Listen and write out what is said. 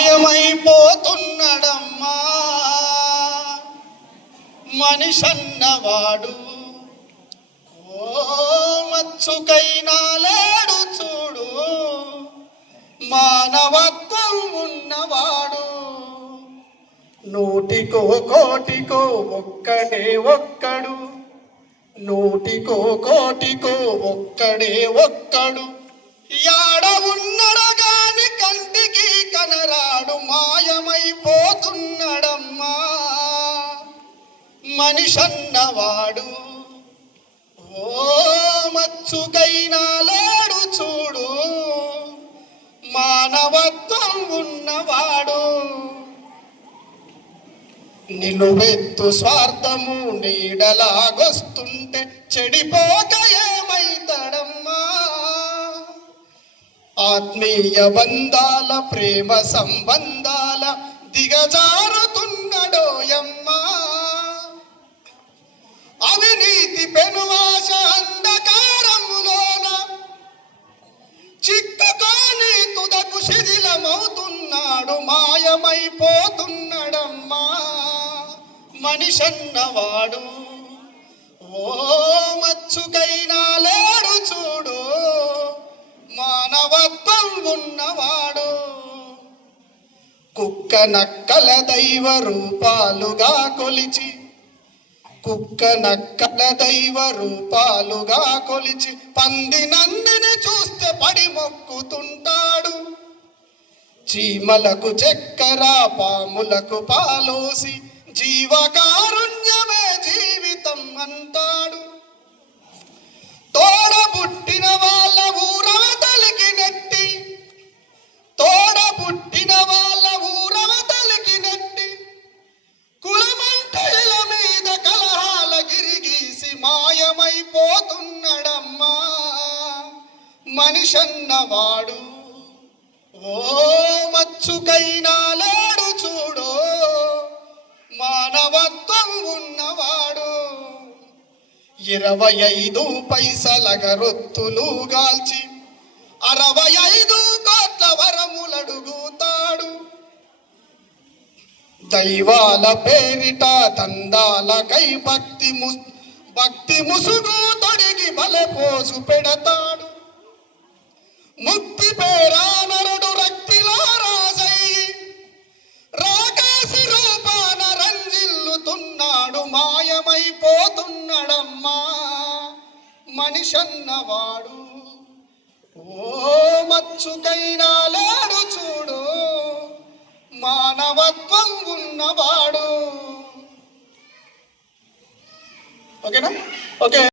ఏమైపోతున్నడమ్మా మనిషన్నవాడు. ఓ మచ్చుకైనా లేడు చూడు. మానవత్వం ఉన్నవాడు. నూటికో కోటికో ఒక్కడే ఒక్కడు. నూటికో కోటికో ఒక్కడే ఒక్కడు. యాడ ఉన్నడగాని కంటికి మనిషన్నవాడు ఓ మచ్చుకైనా లేడు చూడు మానవత్వం ఉన్నవాడు. నిలువెత్తు స్వార్థము నీడలాగొస్తుంటే చెడిపోక ఏమైతడమ్మా? ఆత్మీయ బంధాల ప్రేమ సంబంధాల దిగజారుతున్నడోయమ్మా. చిక్కుకొని తుదకు శిథిలమవుతున్నాడు మాయమైపోతున్నాడమ్మా. మనిషన్నవాడు. ఓ మచ్చుకైనా లేడు చూడు మానవత్వం ఉన్నవాడు. కుక్క నక్కల దైవ రూపాలుగా కొలిచి కుక్క నక్కల దైవ రూపాలుగా కొలిచి పంది నంది మొక్కుతుంటాడు. చీమలకు చక్కెర పాములకు పాలోసి జీవకారుణ్యమే జీవితం అంటాడు. తోడబుట్టిన వాళ్ళ ఊరవతలికి నెట్టి తోడబుట్టిన వాళ్ళ ఊరవతలికి నెట్టి కులమంటల మీద కలహాల గిరిగీసి మాయమైపో మనిషన్నవాడు. ఓ మచ్చుకైనా లేడు చూడు మానవత్వం ఉన్నవాడు. ఇరవై ఐదు పైసలగ రొత్తులు గాల్చి అరవై ఐదు కోట్ల వరములడుగుతాడు. దైవాల పేరిట దందాలకై భక్తి ము భక్తి ముసుగు తొడిగి బలపోసు పెడతాడు. ముక్తి పేరానరుడు రక్తిలో రాజై. రాకాసి రూపాన రంజిల్లుతున్నాడు మాయమైపోతున్నాడమ్మా. మనిషన్నవాడు. ఓ మచ్చుకైనా లేడు చూడు మానవత్వం ఉన్నవాడు. ఓకేనా? ఓకే.